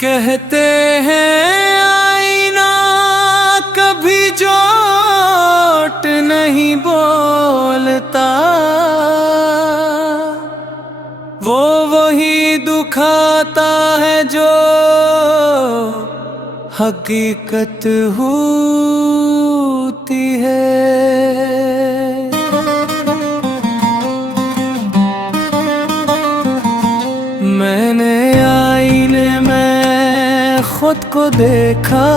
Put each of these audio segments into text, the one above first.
कहते हैं आईना कभी झूठ नहीं बोलता, वो वही दुखाता है जो हकीकत होती है। मैंने आईने में खुद को देखा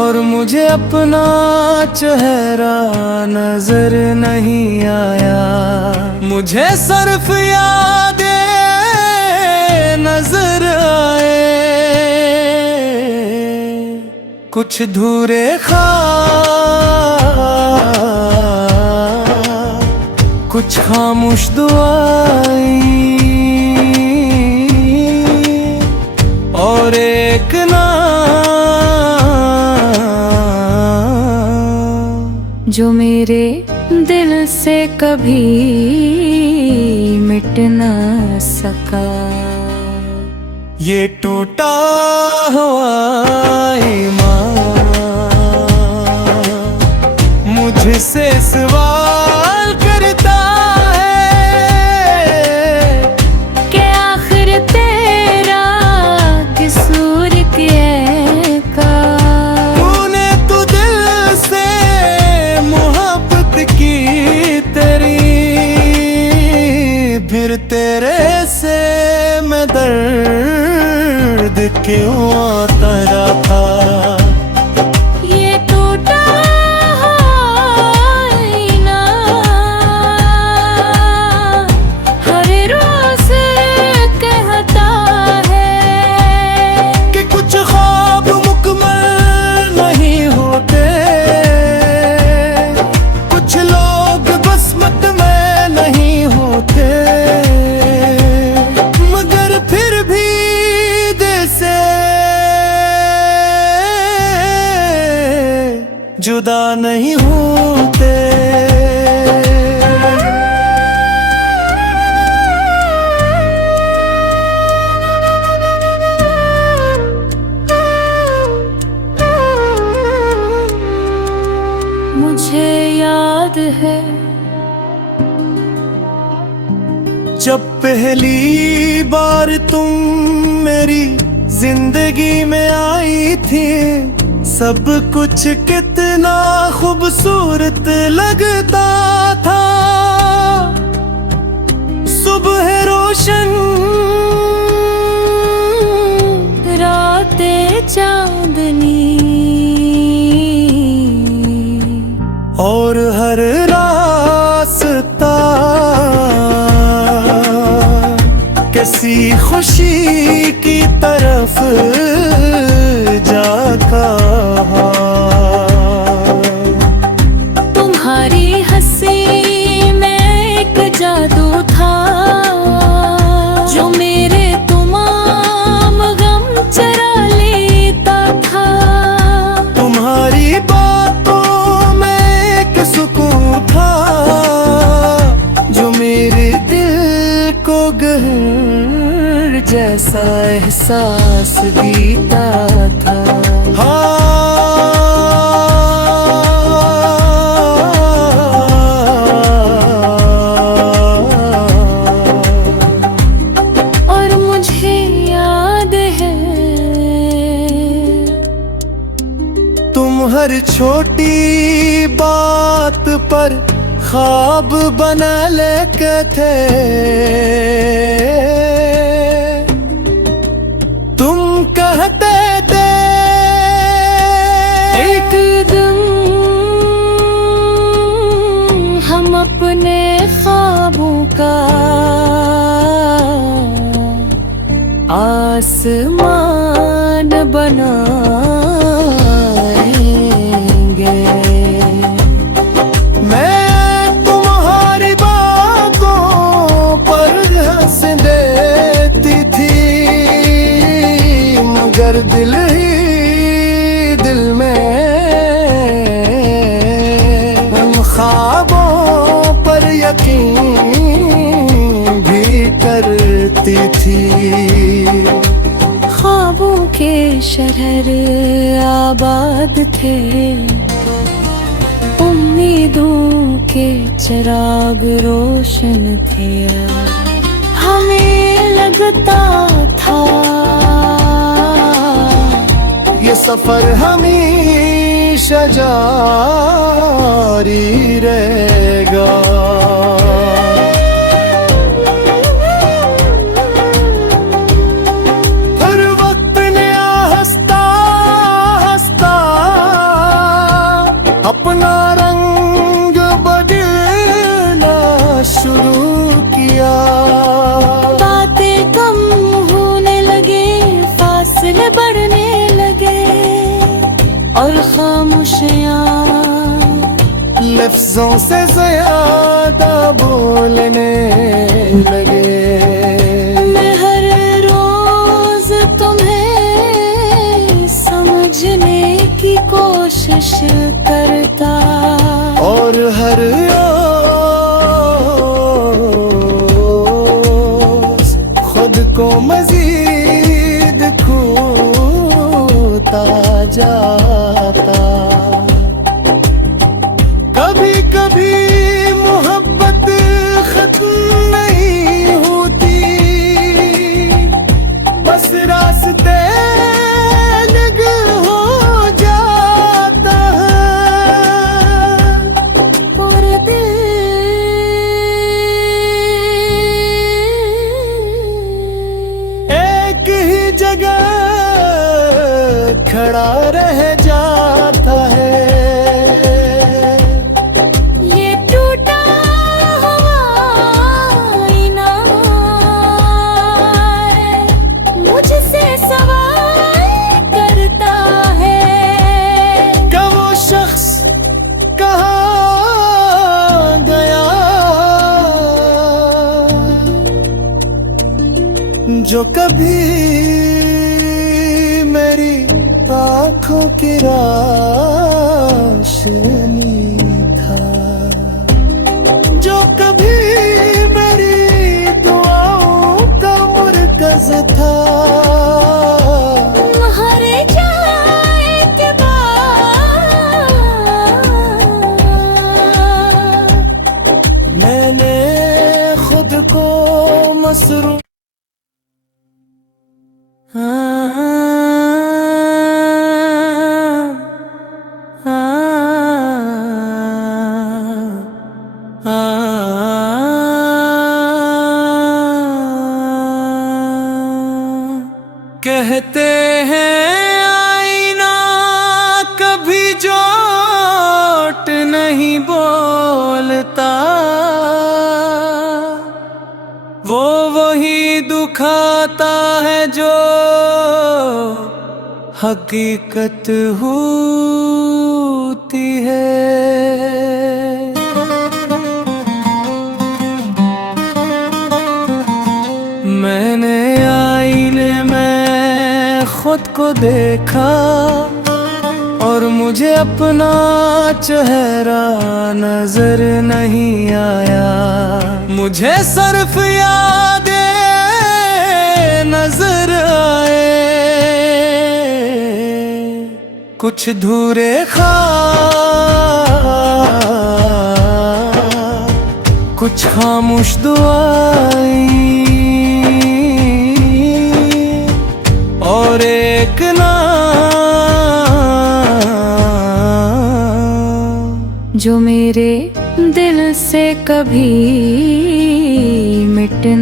और मुझे अपना चेहरा नजर नहीं आया। मुझे सिर्फ यादें नजर आए, कुछ धूरे ख्वाब, कुछ खामोश दुआएं और एक नाम जो मेरे दिल से कभी मिट ना सका। ये टूटा हुआ ईमान मुझसे सवाल करता है कि आखिर तेरा कसूर क्या का। तूने तो दिल से मोहब्बत की तेरी, फिर तेरे से मैं दर्द क्यों आता रहा। ये टूटा आईना हर रोज कहता है कि कुछ ख्वाब मुकम्मल नहीं होते, कुछ लोग किस्मत में नहीं होते, मगर फिर भी दिल से जुदा नहीं होते। मुझे याद है जब पहली बार तुम मेरी जिंदगी में आई थी, सब कुछ कितना खूबसूरत लगता था। सुबह रोशन, रातें चांदनी और हर रास्ता किसी खुशी की तरफ जाता। तुम्हारी हंसी में एक जादू था जो मेरे तमाम गम चरा लेता था। तुम्हारी बातों में एक सुकून था जो मेरे दिल को गहर जैसा एहसास देता था। और मुझे याद है तुम हर छोटी बात पर ख्वाब बना लेके थे। तुम कहते थे एक दिन हम अपने ख्वाबों का आसमान बनाएंगे। मैं तुम्हारी बातों पर हंस देती थी, पर दिल ही दिल में उन ख्वाबों पर यकीन भी करती थी। ख्वाबों के शहर आबाद थे, उम्मीदों के चिराग रोशन थे। हमें लगता था ये सफर हमेशा जारी रहेगा। हर वक्त नया हंसता हंसता अपना रंग बदलना शुरू किया। बातें कम होने लगे, फासले बढ़ने लगे और खामोशियाँ लफ्जों से ज्यादा बोलने लगे। मैं हर रोज तुम्हें समझने की कोशिश करता और हर रोज खुद को मजीद खोता जाता। कभी कभी मोहब्बत खत्म नहीं होती, बस रास्ते अलग हो जाता है। और दिल एक ही जगह खड़ा रह जाता है। ये टूटा हुआ आईना मुझसे सवाल करता है क्या वो शख्स कहाँ गया जो कभी मेरी आँखों की रोशनी था, जो कभी मेरी दुआओं का मरकज था। हर जाए के बाद मैंने खुद को मसरूफ कहते हैं आईना कभी झूठ नहीं बोलता, वो वही दुखाता है जो हकीकत होती है। मैंने आईने में खुद को देखा और मुझे अपना चेहरा नजर नहीं आया। मुझे सिर्फ यादें नजर आए, कुछ धूरे ख्वाब, कुछ खामोश दुआएं और एक नाम जो मेरे दिल से कभी मिट न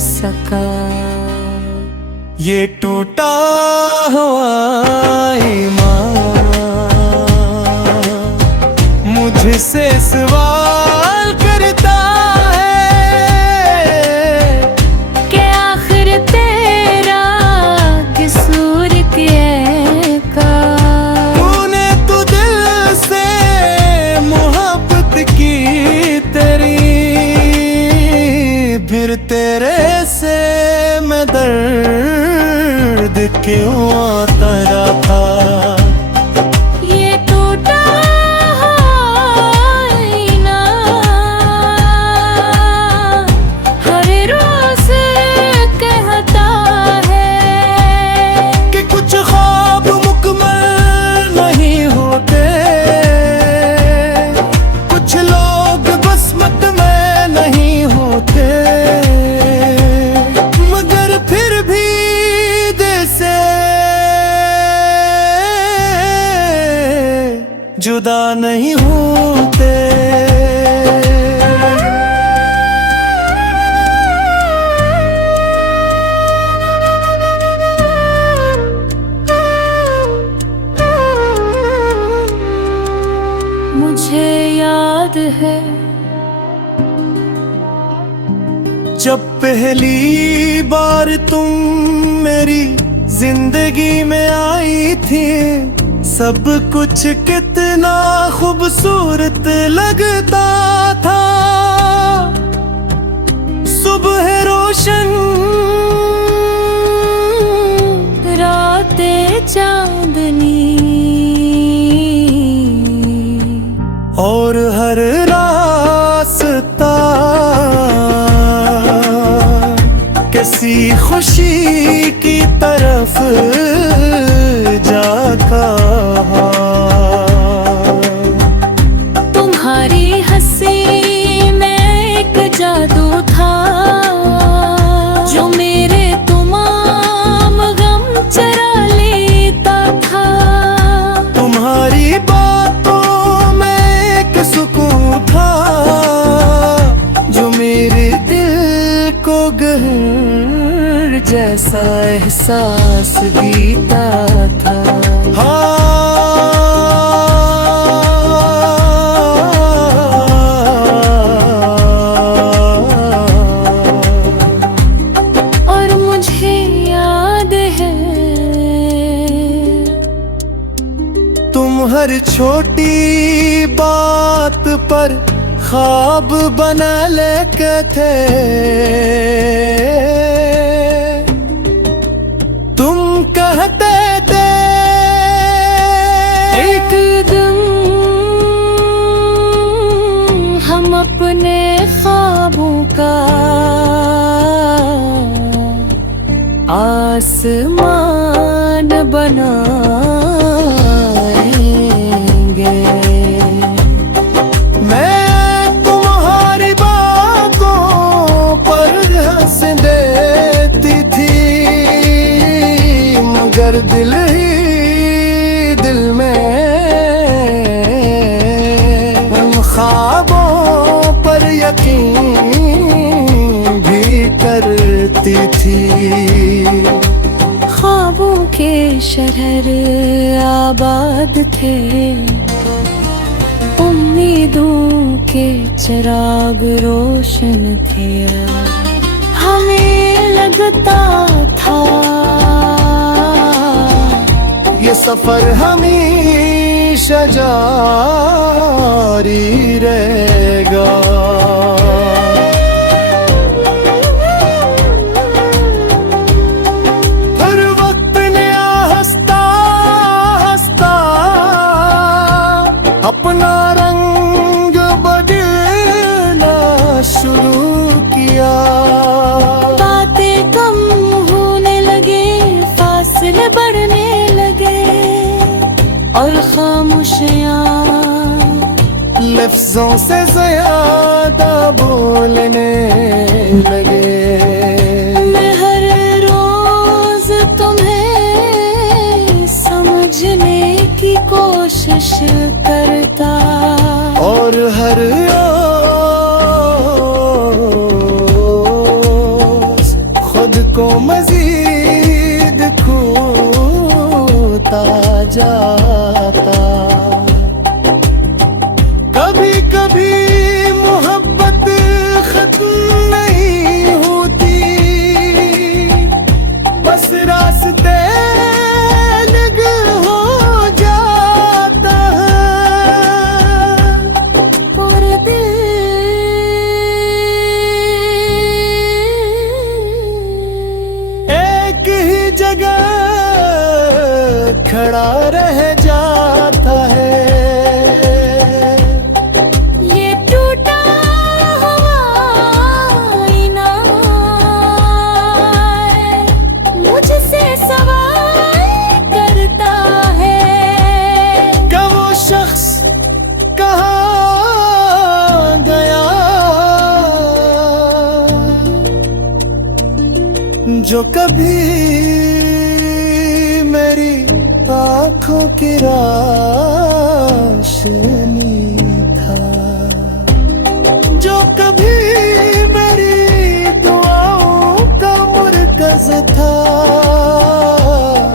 सका। ये टूटा हुआ ईमान मुझसे सवाल करता है कि आखिर तेरा कसूर क्या का। तूने तो दिल से मोहब्बत की तेरी, फिर तेरे से मैं दर्द क्यों जुदा नहीं होते। मुझे याद है जब पहली बार तुम मेरी जिंदगी में आई थी, सब कुछ कितना खूबसूरत लगता था। सुबह रोशन, रातें चांदनी, और हर रास्ता किसी खुशी की तरफ जाता। तुम्हारी हंसी में एक जादू था जो मेरे तमाम गम चरा लेता था। तुम्हारी बातों में एक सुकून था जो मेरे दिल को गहर जैसा एहसास देता था। और मुझे याद है तुम हर छोटी बात पर ख्वाब बना लेके थे। तुम कहते थे एक दिन हम अपने ख्वाबों का आसमान बनाएंगे। मैं तुम्हारी बातों पर हंस देती थी, मगर दिल ही दिल में उन ख्वाबों पर यकीन भी करती थी। ख्वाबों के शहर आबाद थे, उम्मीदों के चिराग रोशन थे। हमें लगता था ये सफर हमेशा जारी रहेगा। हर वक्त नया हंसता हंसता अपना रंग बदलना शुरू किया। बातें कम होने लगे, फासले बढ़ने लगे, और खामोशियां लफ्जों से ज्यादा बोलने लगे। मैं हर रोज तुम्हें समझने की कोशिश करता, और हर रोज खुद को मजीद खोता जाता। कभी कभी मोहब्बत खत्म नहीं होती, बस रास्ते अलग हो जाता है। और दिल एक ही जगह खड़ा रह जाता है। ये टूटा हुआ आईना मुझसे सवाल करता है क्या वो शख्स कहाँ गया जो कभी मेरी आँखों की रोशनी था, जो कभी मेरी दुआओं का मरकज था।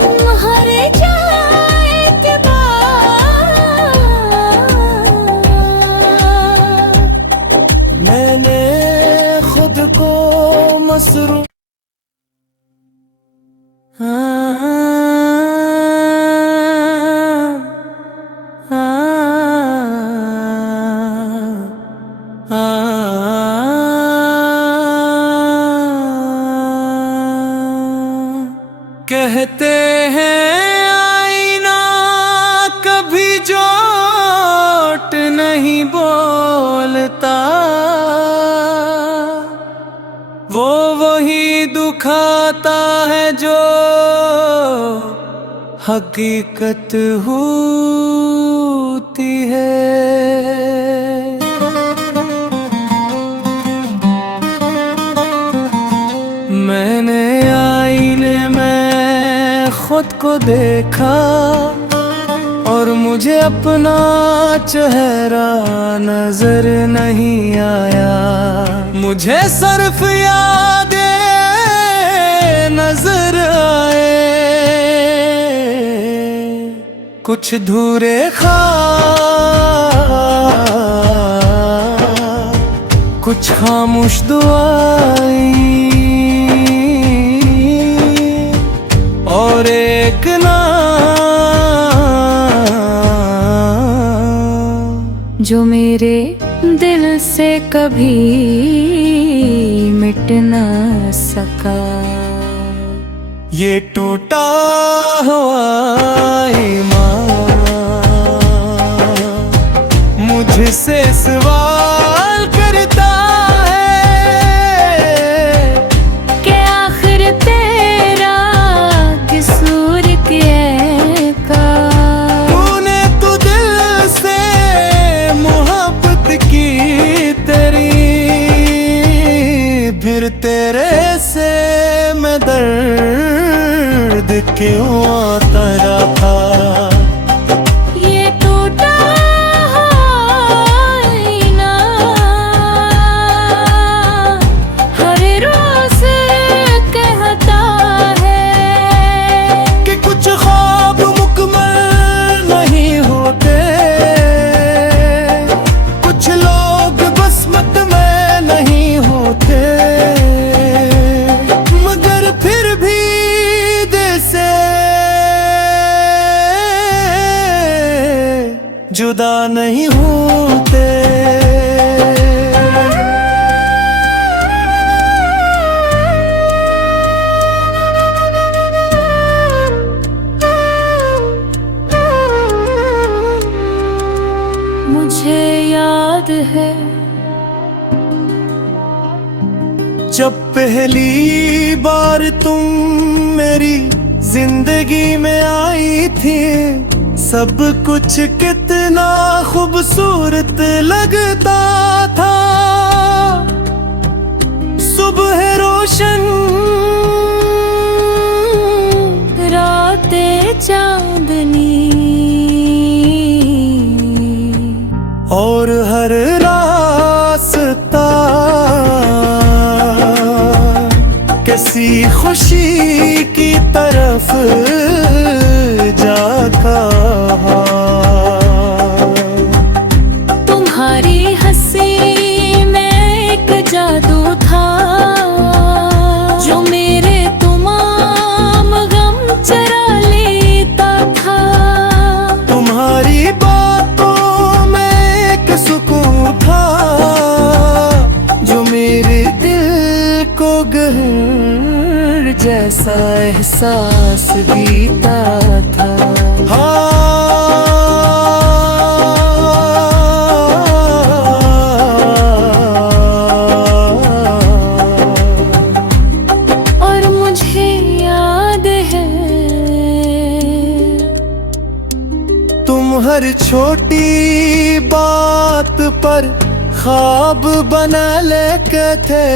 तुम्हारे जाए के बाद मैंने खुद को मसरूफ कहते हैं आईना कभी झूठ नहीं बोलता, वो वही दुखाता है जो हकीकत होती है। मैंने आईने में खुद को देखा और मुझे अपना चेहरा नजर नहीं आया। मुझे सिर्फ यादें नजर आए, कुछ धूरे ख्वाब, कुछ खामोश दुआएं और एक नाम जो मेरे दिल से कभी मिट न सका। ये टूटा हुआ ईमान मुझसे सवाल करता है कि आखिर तेरा कसूर क्या का। तूने तो दिल से मोहब्बत की तेरी, फिर तेरे से मैं दर्द क्यों आता रहा। ये टूटा आईना हर रोज कहता है कि कुछ ख्वाब मुकम्मल नहीं होते, कुछ लोग बस्मत में नहीं होते, मगर फिर भी दिल से जुदा नहीं होते। मुझे याद है जब पहली बार तुम मेरी जिंदगी में आई थी, सब कुछ कितना खूबसूरत लगता था। सुबह रोशन, रातें चांदनी और हर रास्ता किसी खुशी की तरफ जाता। तुम्हारी हंसी में एक जादू था जो मेरे तमाम गम चरा लेता था। तुम्हारी बातों में एक सुकून था जो मेरे दिल को गहर जैसा एहसास देता था। और मुझे याद है तुम हर छोटी बात पर ख्वाब बना लेके थे।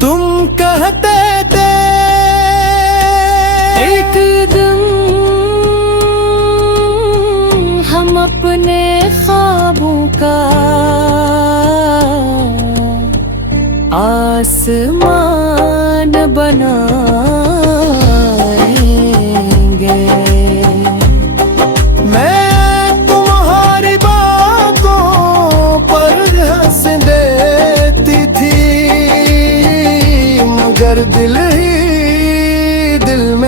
तुम कहते थे आसमान बनाएंगे। मैं तुम्हारी बातों पर हंस देती थी, मगर दिल ही दिल में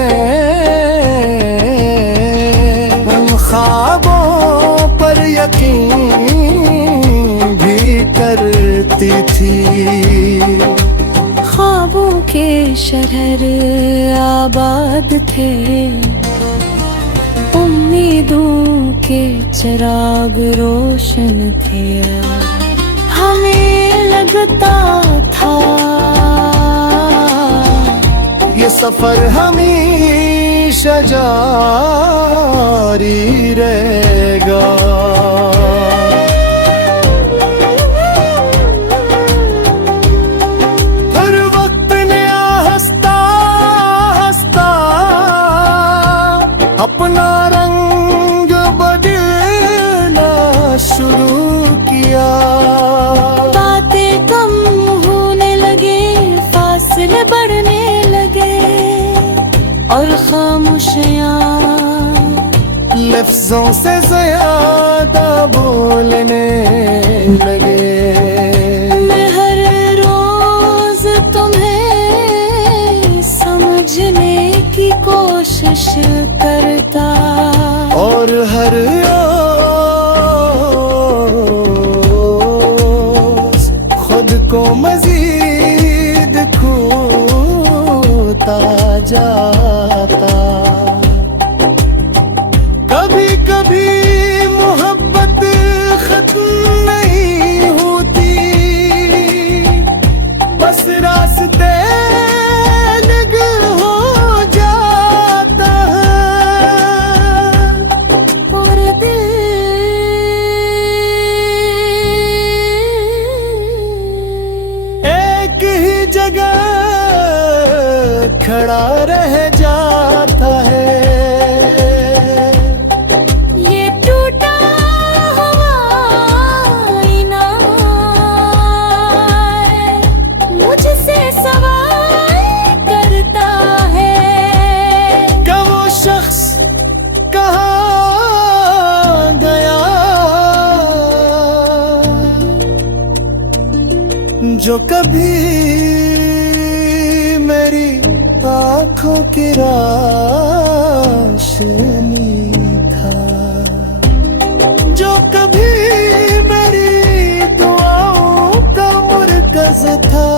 उन ख्वाबों पर यकीन भी करती थी। ख्वाबों के शहर आबाद थे, उम्मीदों के चिराग रोशन थे। हमें लगता था ये सफर हमेशा जारी रहेगा। हर वक्त नया हंसता हंसता अपना रंग बदलना शुरू किया। बातें कम होने लगे, फासले बढ़ने लगे, और खामोशियाँ लफ्जों से ज्यादा बोलने लगे। मैं हर रोज तुम्हें समझने की कोशिश करता, और हर रोज खुद को मजीद खोता जाता। कभी कभी मोहब्बत खत्म नहीं होती, बस रास्ते अलग हो जाता है। और दिल एक ही जगह खड़ा रह जाता है। ये टूटा हुआ आईना मुझसे सवाल करता है। क्या वो शख्स कहाँ गया जो कभी मेरी आँखों की रोशनी था, जो कभी मेरी दुआओं का मरकज था।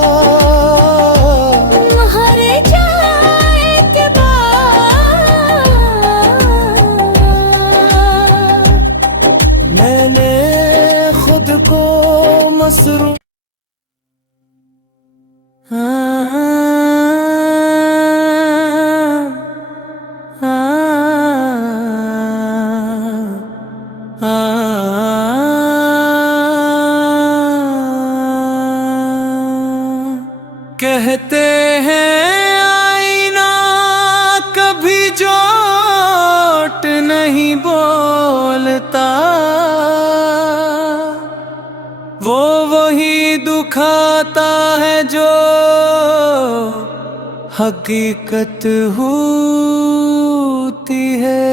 तुम्हारे जाए के बाद मैंने खुद को मसरूफ कहते हैं आईना कभी झूठ नहीं बोलता, वो वही दुखाता है जो हकीकत होती है।